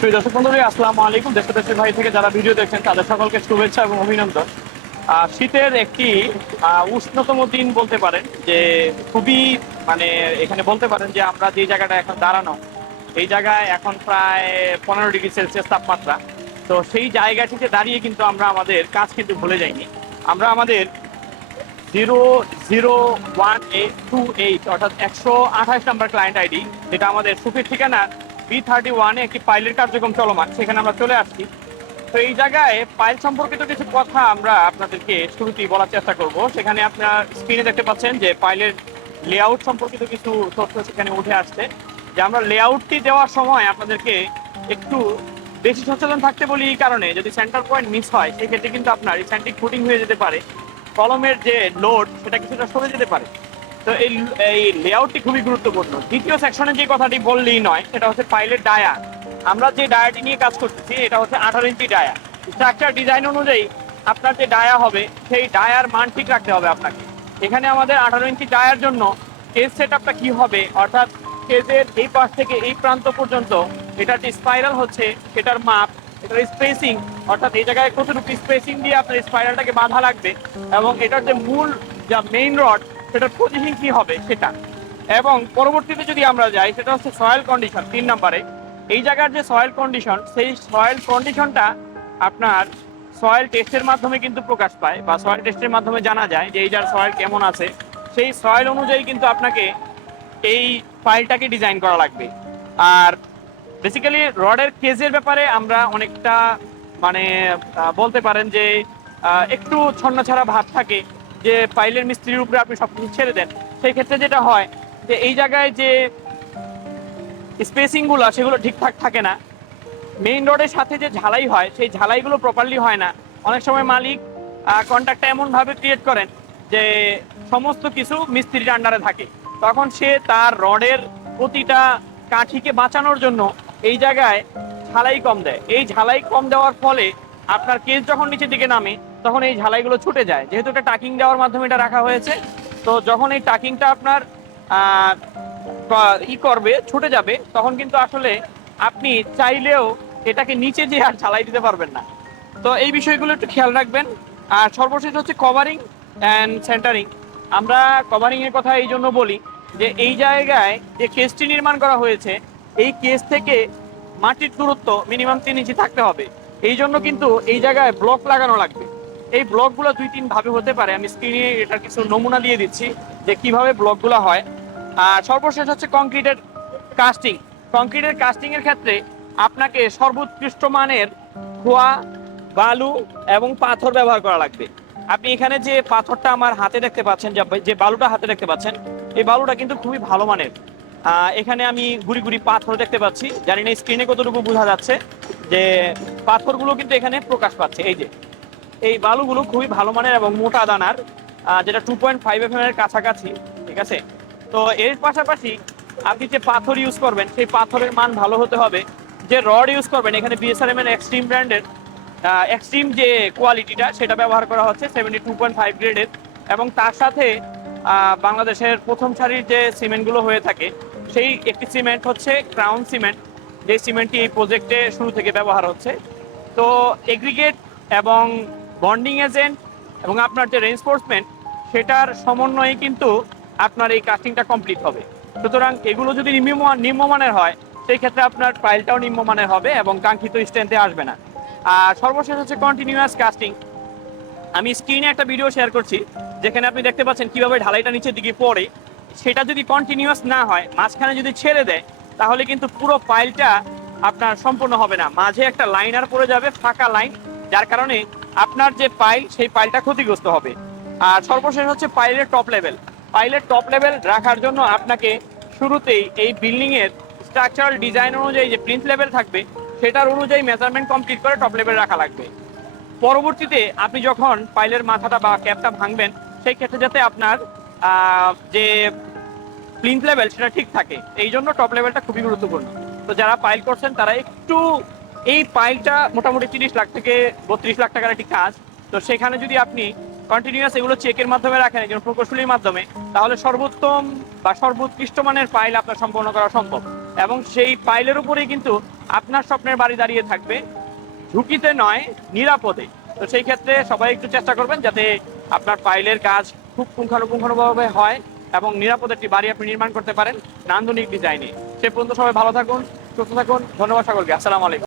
প্রিয় দর্শক মণ্ডলী, আসসালামু আলাইকুম। দেশ দেশের ভাই থেকে যারা ভিডিও দেখছেন তাদের সকলকে শুভেচ্ছা এবং অভিনন্দন। শীতের একটি উষ্ণতম দিন বলতে পারেন, যে খুবই মানে এখানে বলতে পারেন যে আমরা যে জায়গাটা এখন দাঁড়ানো, এই জায়গায় এখন প্রায় 15 ডিগ্রি সেলসিয়াস তাপমাত্রা। তো সেই জায়গাটিতে দাঁড়িয়ে কিন্তু আমরা আমাদের কাজ কিন্তু ভুলে যাইনি। আমরা আমাদের 00128 অর্থাৎ 128 নাম্বার ক্লায়েন্ট আইডি, যেটা আমাদের সুখের ঠিকানা B31 একটি পাইলের কার্যক্রম চলমান, সেখানে আমরা চলে আসছি। তো এই জায়গায় পাইল সম্পর্কিত কিছু কথা আমরা আপনাদেরকে শুরুতেই বলার চেষ্টা করব। সেখানে আপনার স্ক্রিনে দেখতে পাচ্ছেন যে পাইলের লেআউট সম্পর্কিত কিছু তথ্য সেখানে উঠে আসছে। যে আমরা লেআউটটি দেওয়ার সময় আপনাদেরকে একটু বেশি সচেতন থাকতে বলি, এই কারণে যদি সেন্টার পয়েন্ট মিস হয় সেক্ষেত্রে কিন্তু আপনার সেন্টিক ফুটিং হয়ে যেতে পারে, কলমের যে লোড সেটা কিছুটা সরে যেতে পারে। তো এই এই লেআউটটি খুবই গুরুত্বপূর্ণ। দ্বিতীয় সেকশনে যে কথাটি বললেই নয়, সেটা হচ্ছে পাইলের ডায়া। আমরা যে ডায়াটি নিয়ে কাজ করতেছি এটা হচ্ছে 18 ইঞ্চি ডায়া। স্ট্রাকচার ডিজাইন অনুযায়ী আপনার যে ডায়া হবে সেই ডায়ার মান ঠিক রাখতে হবে আপনাকে। এখানে আমাদের 18 ইঞ্চি ডায়ার জন্য কেজ সেট আপটা কি হবে, অর্থাৎ কেজের এই পাশ থেকে এই প্রান্ত পর্যন্ত এটার যে স্পাইরাল হচ্ছে সেটার মাপ, এটার স্পেসিং, অর্থাৎ এই জায়গায় কতটুকু স্পেসিং দিয়ে আপনার স্পাইরালটাকে বাঁধা লাগবে, এবং এটার যে মূল যা মেইন রড সেটার পজিশন কি হবে সেটা। এবং পরবর্তীতে যদি আমরা যাই, সেটা হচ্ছে সয়েল কন্ডিশন 3 নম্বরে। এই জায়গার যে সয়েল কন্ডিশন, সেই সয়েল কন্ডিশনটা আপনার সয়েল টেস্টের মাধ্যমে কিন্তু প্রকাশ পায়, বা সয়েল টেস্টের মাধ্যমে জানা যায় যে এই যার সয়েল কেমন আছে। সেই সয়েল অনুযায়ী কিন্তু আপনাকে এই ফাইলটাকে ডিজাইন করা লাগবে। আর বেসিক্যালি রডের কেজের ব্যাপারে আমরা অনেকটা মানে বলতে পারেন যে একটু ছন্নছাড়া ভাব থাকে, যে পাইলের মিস্ত্রির উপরে আপনি সবকিছু ছেড়ে দেন। সেই ক্ষেত্রে যেটা হয় যে এই জায়গায় যে স্পেসিংগুলো সেগুলো ঠিকঠাক থাকে না। মেইন রোডের সাথে যে ঝালাই হয় সেই ঝালাইগুলো প্রপারলি হয় না। অনেক সময় মালিক কন্ট্রাক্টটা এমনভাবে ক্রিয়েট করেন যে সমস্ত কিছু মিস্ত্রির আন্ডারে থাকে। তখন সে তার রডের প্রতিটা কাঠিকে বাঁচানোর জন্য এই জায়গায় ঝালাই কম দেয়। এই ঝালাই কম দেওয়ার ফলে আপনার কেস যখন নিচের দিকে নামে তখন এই ঝালাইগুলো ছুটে যায়। যেহেতু এটা টাকিং দেওয়ার মাধ্যমে এটা রাখা হয়েছে, তো যখন এই টাকিংটা আপনার করবে, ছুটে যাবে, তখন কিন্তু আসলে আপনি চাইলেও এটাকে নিচে যে আর ঝালাই দিতে পারবেন না। তো এই বিষয়গুলো একটু খেয়াল রাখবেন। আর সর্বশেষ হচ্ছে কভারিং অ্যান্ড সেন্টারিং। আমরা কভারিং এর কথা এই জন্য বলি যে এই জায়গায় যে কেসটি নির্মাণ করা হয়েছে, এই কেস থেকে মাটির দূরত্ব মিনিমাম 3 ইঞ্চি থাকতে হবে। এই জন্য কিন্তু এই জায়গায় ব্লক লাগানো লাগবে। এই ব্লকগুলো 2-3 ভাবে হতে পারে। আমি স্ক্রিনে এটা কিছু নমুনা দিয়ে দিচ্ছি যে কিভাবে ব্লকগুলো হয়। আর সর্বশেষ হচ্ছে কংক্রিটের কাস্টিং। কংক্রিটের কাস্টিং এর ক্ষেত্রে আপনাকে সর্বোৎকৃষ্ট মানের খোয়া, বালু এবং পাথর ব্যবহার করা লাগবে। আপনি এখানে যে পাথরটা আমার হাতে দেখতে পাচ্ছেন, যে বালুটা হাতে দেখতে পাচ্ছেন, এই বালুটা কিন্তু খুবই ভালো মানের। এখানে আমি গুড়ি গুড়ি পাথর দেখতে পাচ্ছি, জানি না স্ক্রিনে কতটুকু বোঝা যাচ্ছে, যে পাথরগুলো কিন্তু এখানে প্রকাশ পাচ্ছে। এই যে এই বালুগুলো খুবই ভালো মানের এবং মোটা দানার, যেটা 2.5 এর কাছাকাছি। ঠিক আছে। তো এর পাশাপাশি আপনি যে পাথর ইউজ করবেন সেই পাথরের মান ভালো হতে হবে। যে রড ইউজ করবেন, এখানে বিএসআরএম এর এক্সট্রিম ব্র্যান্ডের এক্সট্রিম যে কোয়ালিটিটা সেটা ব্যবহার করা হচ্ছে 72.5 গ্রেডের। এবং তার সাথে বাংলাদেশের প্রথম সারির যে সিমেন্টগুলো হয়ে থাকে সেই একটি সিমেন্ট হচ্ছে ক্রাউন সিমেন্ট, যে সিমেন্টটি এই প্রজেক্টে শুরু থেকে ব্যবহার হচ্ছে। তো এগ্রিগেট এবং বন্ডিং এজেন্ট এবং আপনার যে রেইনফোর্সমেন্ট, সেটার সমন্বয়ে কিন্তু আপনার এই কাস্টিংটা কমপ্লিট হবে। সুতরাং এগুলো যদি নিম্নমানের হয় সেই ক্ষেত্রে আপনার পাইলটাও নিম্নমানের হবে এবং কাঙ্ক্ষিত স্ট্রেন্থে আসবে না। আর সর্বশেষ হচ্ছে কন্টিনিউয়াস কাস্টিং। আমি স্ক্রিনে একটা ভিডিও শেয়ার করছি যেখানে আপনি দেখতে পাচ্ছেন কিভাবে ঢালাইটা নিচের দিকে পড়ে। সেটা যদি কন্টিনিউয়াস না হয়, মাঝখানে যদি ছেড়ে দেয়, তাহলে কিন্তু পুরো পাইলটা আপনার সম্পূর্ণ হবে না। মাঝে একটা লাইনার পড়ে যাবে, ফাঁকা লাইন, যার কারণে আপনার যে পাইল সেই পাইলটা ক্ষতিগ্রস্ত হবে। আর সর্বশেষ হচ্ছে পাইলের টপ লেভেল। পাইলের টপ লেভেল রাখার জন্য আপনাকে শুরুতেই এই বিল্ডিং এর স্ট্রাকচারাল ডিজাইন অনুযায়ী যে প্লিন্থ লেভেল থাকবে সেটার অনুযায়ী মেজারমেন্ট কমপ্লিট করে টপ লেভেল রাখা লাগবে। পরবর্তীতে আপনি যখন পাইলের মাথাটা বা ক্যাপটা ভাঙবেন, সেই ক্ষেত্রে যাতে আপনার যে প্লিন্থ লেভেল সেটা ঠিক থাকে, এই জন্য টপ লেভেলটা খুবই গুরুত্বপূর্ণ। তো যারা পাইল করছেন তারা একটু, এই পাইলটা মোটামুটি 30 লাখ থেকে 32 লাখ টাকার একটি কাজ। তো সেখানে যদি আপনি কন্টিনিউয়াস এগুলো চেকের মাধ্যমে রাখেন, একজন প্রকৌশলীর মাধ্যমে, তাহলে সর্বোত্তম বা সর্বোৎকৃষ্ট মানের পাইল আপনার সম্পন্ন করা সম্ভব। এবং সেই পাইলের উপরেই কিন্তু আপনার স্বপ্নের বাড়ি দাঁড়িয়ে থাকবে ঝুঁকিতে নয়, নিরাপদে। তো সেই ক্ষেত্রে সবাই একটু চেষ্টা করবেন যাতে আপনার ফাইলের কাজ খুব পুঙ্খানুপুঙ্খানুভাবে হয় এবং নিরাপদ একটি বাড়ি আপনি নির্মাণ করতে পারেন নান্দনিক ডিজাইনে। সে পর্যন্ত সবাই ভালো থাকুন, সুস্থ থাকুন। ধন্যবাদ সকলকে। আসসালামু আলাইকুম।